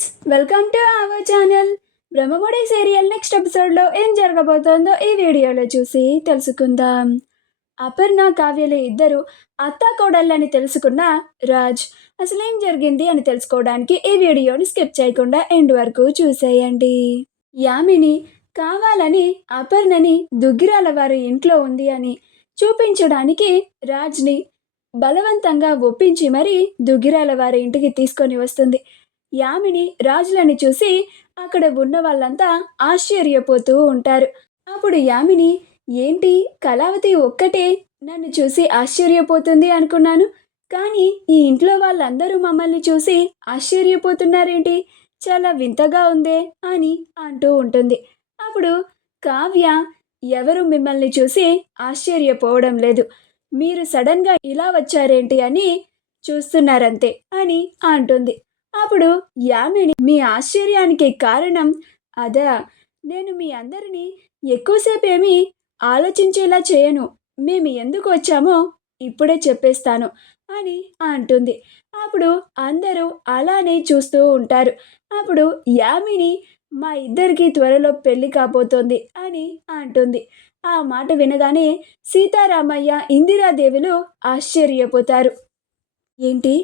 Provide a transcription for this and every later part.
Friends, welcome to our channel. Brahmamudi serial next ఎపిసోడ్లో ఏం జరగబోతోందో ఈ వీడియోలో చూసి తెలుసుకుందాం. అపర్ణ, కావ్యలు ఇద్దరు అత్తా కోడళ్ళని తెలుసుకున్న రాజ్ అసలేం జరిగింది అని తెలుసుకోవడానికి ఈ వీడియోని స్కిప్ చేయకుండా ఎండ్ వరకు చూసేయండి. యామిని కావాలని అపర్ణని దుగ్గిరాల వారి ఇంట్లో ఉంది అని చూపించడానికి రాజ్ని బలవంతంగా ఒప్పించి మరీ దుగ్గిరాల వారి ఇంటికి తీసుకొని వస్తుంది. యామిని రాజులని చూసి అక్కడ ఉన్న వాళ్ళంతా ఆశ్చర్యపోతూ ఉంటారు. అప్పుడు యామిని, ఏంటి కళావతి ఒక్కటే నన్ను చూసి ఆశ్చర్యపోతుంది అనుకున్నాను, కానీ ఈ ఇంట్లో వాళ్ళందరూ మమ్మల్ని చూసి ఆశ్చర్యపోతున్నారేంటి, చాలా వింతగా ఉందే అని అంటూ ఉంటుంది. అప్పుడు కావ్య, ఎవరు మిమ్మల్ని చూసి ఆశ్చర్యపోవడం లేదు, మీరు సడన్గా ఇలా వచ్చారేంటి అని చూస్తున్నారంతే అని అంటుంది. అప్పుడు యామిని, మీ ఆశ్చర్యానికి కారణం అదా, నేను మీ అందరినీ ఎక్కువసేపు ఏమీ ఆలోచించేలా చేయను, మేము ఎందుకు వచ్చామో ఇప్పుడే చెప్పేస్తాను అని అంటుంది. అప్పుడు అందరూ అలానే చూస్తూ ఉంటారు. అప్పుడు యామిని, మా ఇద్దరికి త్వరలో పెళ్లి కాబోతోంది అని అంటుంది. ఆ మాట వినగానే సీతారామయ్య, ఇందిరాదేవులు ఆశ్చర్యపోతారు. ఏంటి,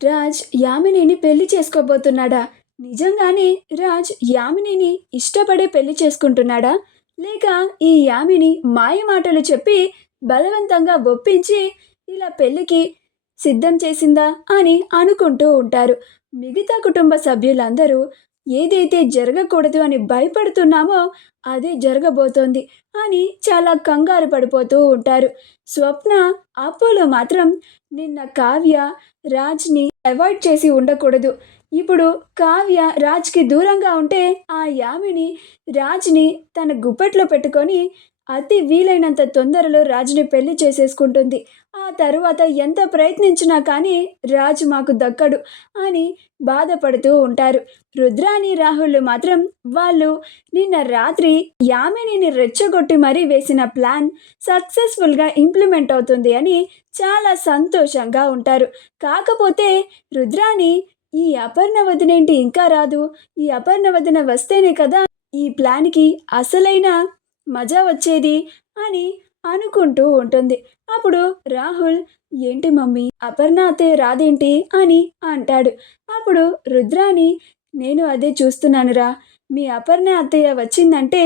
రాజ్ యామినిని పెళ్లి చేసుకోబోతున్నాడా? నిజంగానే రాజ్ యామినిని ఇష్టపడే పెళ్లి చేసుకుంటున్నాడా, లేక ఈ యామిని మాయ మాటలు చెప్పి బలవంతంగా ఒప్పించి ఇలా పెళ్లికి సిద్ధం చేసిందా అని అనుకుంటూ ఉంటారు. మిగతా కుటుంబ సభ్యులందరూ ఏదైతే జరగకూడదు అని భయపడుతున్నామో అదే జరగబోతోంది అని చాలా కంగారు పడిపోతూ ఉంటారు. స్వప్న, అప్పులు మాత్రం నిన్న కావ్య రాజ్ని అవాయిడ్ చేసి ఉండకూడదు, ఇప్పుడు కావ్య రాజ్కి దూరంగా ఉంటే ఆ యామిని రాజ్ని తన గుప్పెట్లో పెట్టుకొని అతి వీలైనంత తొందరలో రాజ్ని పెళ్లి చేసేసుకుంటుంది. ఆ తరువాత ఎంత ప్రయత్నించినా కానీ రాజ్ మాకు దక్కడు అని బాధపడుతూ ఉంటారు. రుద్రాని, రాహుల్ మాత్రం వాళ్ళు నిన్న రాత్రి యామినిని రెచ్చగొట్టి మరీ వేసిన ప్లాన్ సక్సెస్ఫుల్గా ఇంప్లిమెంట్ అవుతుంది అని చాలా సంతోషంగా ఉంటారు. కాకపోతే రుద్రాని, ఈ అపర్ణ వదినేంటి ఇంకా రాదు, ఈ అపర్ణ వదిన వస్తేనే కదా ఈ ప్లాన్కి అసలైన మజా వచ్చేది అని అనుకుంటూ ఉంటుంది. అప్పుడు రాహుల్, ఏంటి మమ్మీ, అపర్ణ అత్తయ్య రాదేంటి అని అంటాడు. అప్పుడు రుద్రాని, నేను అదే చూస్తున్నానురా, మీ అపర్ణ అత్తయ్య వచ్చిందంటే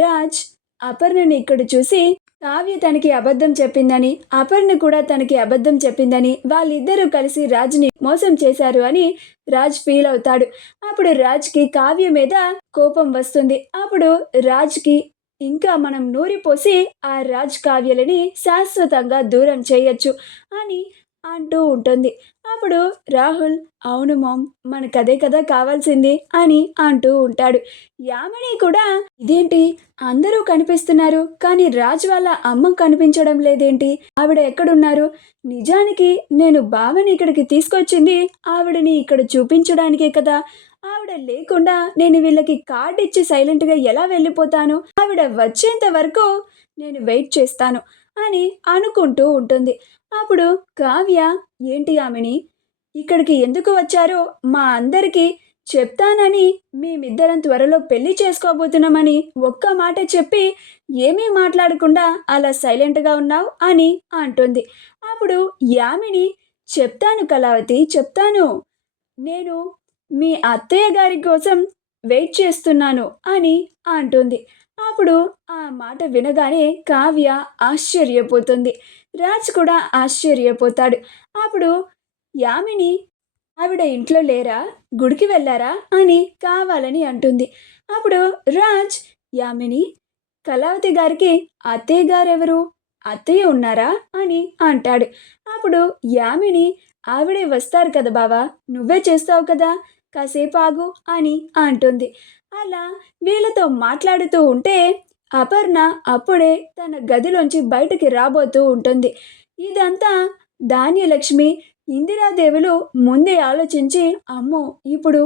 రాజ్ అపర్ణని ఇక్కడ చూసి కావ్య తనకి అబద్ధం చెప్పిందని, అపర్ణ కూడా తనకి అబద్ధం చెప్పిందని, వాళ్ళిద్దరూ కలిసి రాజ్ని మోసం చేశారు అని రాజ్ ఫీల్ అవుతాడు. అప్పుడు రాజ్కి కావ్య మీద కోపం వస్తుంది. అప్పుడు రాజ్కి ఇంకా మనం నూరిపోసి ఆ రాజ్ కావ్యలని శాశ్వతంగా దూరం చేయొచ్చు అని అంటూ ఉంటుంది. అప్పుడు రాహుల్, అవును మామ్, మనకదే కదా కావాల్సింది అని అంటూ ఉంటాడు. యామిని కూడా, ఇదేంటి అందరూ కనిపిస్తున్నారు కానీ రాజ్ వాళ్ళ అమ్మ కనిపించడం లేదేంటి, ఆవిడ ఎక్కడున్నారు, నిజానికి నేను బావని ఇక్కడికి తీసుకొచ్చింది ఆవిడని ఇక్కడ చూపించడానికే కదా, ఆవిడ లేకుండా నేను వీళ్ళకి కార్డ్ ఇచ్చి సైలెంట్గా ఎలా వెళ్ళిపోతాను, ఆవిడ వచ్చేంత వరకు నేను వెయిట్ చేస్తాను అని అనుకుంటూ ఉంటుంది. అప్పుడు కావ్య, ఏంటి యామిని, ఇక్కడికి ఎందుకు వచ్చారో మా అందరికీ చెప్తానని మేమిద్దరం త్వరలో పెళ్లి చేసుకోబోతున్నామని ఒక్క మాట చెప్పి ఏమీ మాట్లాడకుండా అలా సైలెంట్గా ఉన్నావు అని అంటుంది. అప్పుడు యామిని, చెప్తాను కళావతి, చెప్తాను, నేను మీ అత్తయ్య గారి కోసం వెయిట్ చేస్తున్నాను అని అంటుంది. అప్పుడు ఆ మాట వినగానే కావ్య ఆశ్చర్యపోతుంది. రాజ్ కూడా ఆశ్చర్యపోతాడు. అప్పుడు యామిని, ఆవిడ ఇంట్లో లేరా, గుడికి వెళ్ళారా అని కావాలని అంటుంది. అప్పుడు రాజ్, యామిని, కళావతి గారికి అత్తయ్య గారెవరు, అత్తయ్య ఉన్నారా అని అంటాడు. అప్పుడు యామిని, ఆవిడే వస్తారు కదా బావా, నువ్వే చేస్తావు కదా, కాసేపు ఆగు అని అంటుంది. అలా వీళ్ళతో మాట్లాడుతూ ఉంటే అపర్ణ అప్పుడే తన గదిలోంచి బయటికి రాబోతూ ఉంటుంది. ఇదంతా ధాన్యలక్ష్మి, ఇందిరాదేవులు ముందే ఆలోచించి, అమ్మో ఇప్పుడు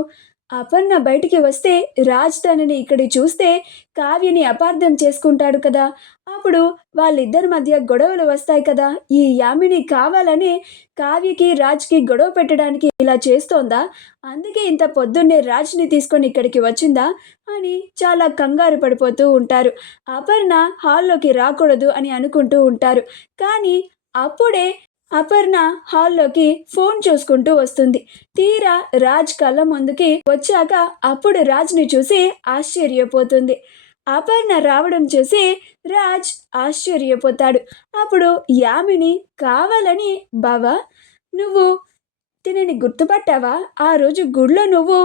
అపర్ణ బయటికి వస్తే రాజ్ తనని ఇక్కడి చూస్తే కావ్యని అపార్థం చేసుకుంటాడు కదా. అప్పుడు వాళ్ళిద్దరి మధ్య గొడవలు వస్తాయి కదా. ఈ యామిని కావాలని కావ్యకి రాజ్కి గొడవ పెట్టడానికి ఇలా చేస్తోందా, అందుకే ఇంత పొద్దున్నే రాజ్ని తీసుకొని ఇక్కడికి వచ్చిందా అని చాలా కంగారు పడిపోతూ ఉంటారు. అపర్ణ హాల్లోకి రాకూడదు అని అనుకుంటూ ఉంటారు. కానీ అప్పుడే అపర్ణ హాల్లోకి ఫోన్ చూసుకుంటూ వస్తుంది. తీరా రాజ్ కళ్ళ ముందుకి వచ్చాక అప్పుడు రాజ్ని చూసి ఆశ్చర్యపోతుంది. అపర్ణ రావడం చూసి రాజ్ ఆశ్చర్యపోతాడు. అప్పుడు యామిని కావాలని బావా నువ్వు తినని గుర్తుపట్టావా, ఆ రోజు గుడిలో నువ్వు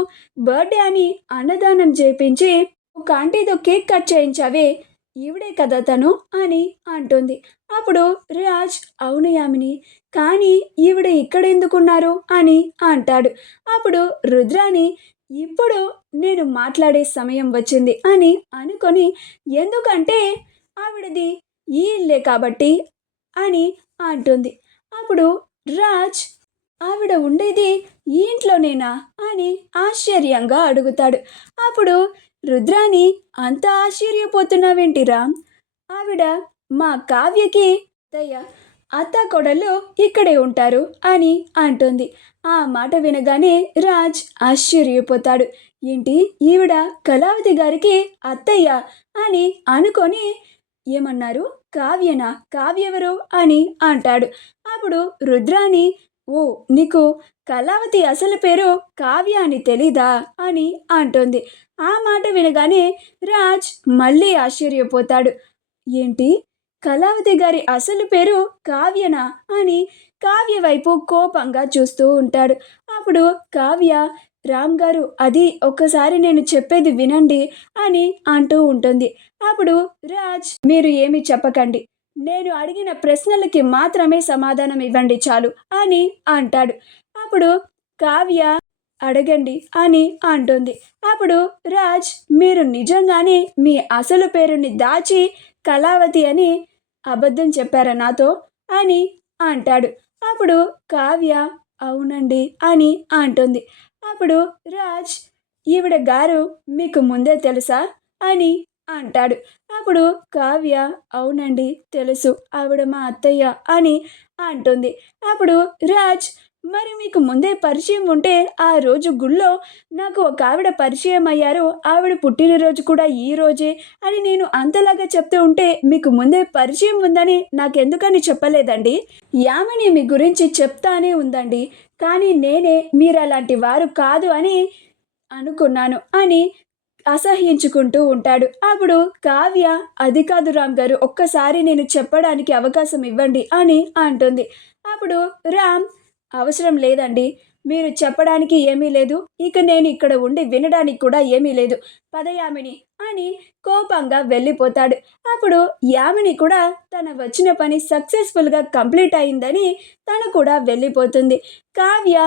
బర్త్డే అని అన్నదానం చేపించి ఒక ఆంటీతో కేక్ కట్ చేయించావే, ఈవిడే కదా తను అని అంటుంది. అప్పుడు రాజ్ అవును యామిని, కానీ ఈవిడ ఇక్కడెందుకున్నారు అని అంటాడు. అప్పుడు రుద్రాని ఇప్పుడు నేను మాట్లాడే సమయం వచ్చింది అని అనుకొని, ఎందుకంటే ఆవిడది ఈ ఇల్లే కాబట్టి అని అంటుంది. అప్పుడు రాజ్ ఆవిడ ఉండేది ఈ ఇంట్లోనేనా అని ఆశ్చర్యంగా అడుగుతాడు. అప్పుడు రుద్రాని అంత ఆశ్చర్యపోతున్నావేంటిరా, ఆవిడ మా కావ్యకి అత్తయ్య, అత్త కొడలు ఇక్కడే ఉంటారు అని అంటుంది. ఆ మాట వినగానే రాజ్ ఆశ్చర్యపోతాడు. ఏంటి ఈవిడ కళావతి గారికి అత్తయ్య అని అనుకొని, ఏమన్నారు కావ్యనా, కావ్యెవరు అని అంటాడు. అప్పుడు రుద్రాని ఓ నీకు కళావతి అసలు పేరు కావ్య అని తెలీదా అని అంటుంది. ఆ మాట వినగానే రాజ్ మళ్ళీ ఆశ్చర్యపోతాడు. ఏంటి కళావతి గారి అసలు పేరు కావ్యనా అని కావ్య వైపు కోపంగా చూస్తూ ఉంటాడు. అప్పుడు కావ్య రామ్ గారు అది ఒక్కసారి నేను చెప్పేది వినండి అని అంటూ ఉంటుంది. అప్పుడు రాజ్ మీరు ఏమీ చెప్పకండి, నేను అడిగిన ప్రశ్నలకి మాత్రమే సమాధానం ఇవ్వండి చాలు అని అంటాడు. అప్పుడు కావ్య అడగండి అని అంటుంది. అప్పుడు రాజ్ మీరు నిజంగానే మీ అసలు పేరుని దాచి కళావతి అని అబద్ధం చెప్పారా నాతో అని అంటాడు. అప్పుడు కావ్య అవునండి అని అంటుంది. అప్పుడు రాజ్ ఈవిడ గారు మీకు ముందే తెలుసా అని అంటాడు. అప్పుడు కావ్య అవునండి తెలుసు, ఆవిడ మా అత్తయ్య అని అంటుంది. అప్పుడు రాజ్ మరి మీకు ముందే పరిచయం ఉంటే ఆ రోజు గుళ్ళో నాకు ఒక ఆవిడ పరిచయం అయ్యారు, ఆవిడ పుట్టినరోజు కూడా ఈ రోజే అని నేను అంతలాగా చెప్తూ ఉంటే మీకు ముందే పరిచయం ఉందని నాకెందుకని చెప్పలేదండి. యామిని మీ గురించి చెప్తానే ఉందండి, కానీ నేనే మీరు అలాంటి వారు కాదు అని అనుకున్నాను అని అసహ్యించుకుంటూ ఉంటాడు. అప్పుడు కావ్య అది కాదు రామ్ గారు, ఒక్కసారి నేను చెప్పడానికి అవకాశం ఇవ్వండి అని అంటుంది. అప్పుడు రామ్ అవసరం లేదండి, మీరు చెప్పడానికి ఏమీ లేదు, ఇక నేను ఇక్కడ ఉండి వినడానికి కూడా ఏమీ లేదు, పద యామిని అని కోపంగా వెళ్ళిపోతాడు. అప్పుడు యామిని కూడా తన వచ్చిన పని సక్సెస్ఫుల్గా కంప్లీట్ అయిందని తను కూడా వెళ్ళిపోతుంది. కావ్య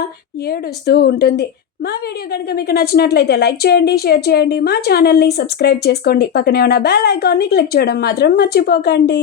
ఏడుస్తూ ఉంటుంది. మా వీడియో కనుక మీకు నచ్చినట్లయితే లైక్ చేయండి, షేర్ చేయండి, మా ఛానల్ని సబ్స్క్రైబ్ చేసుకోండి, పక్కనే ఉన్న బెల్ ఐకాన్ని క్లిక్ చేయడం మాత్రం మర్చిపోకండి.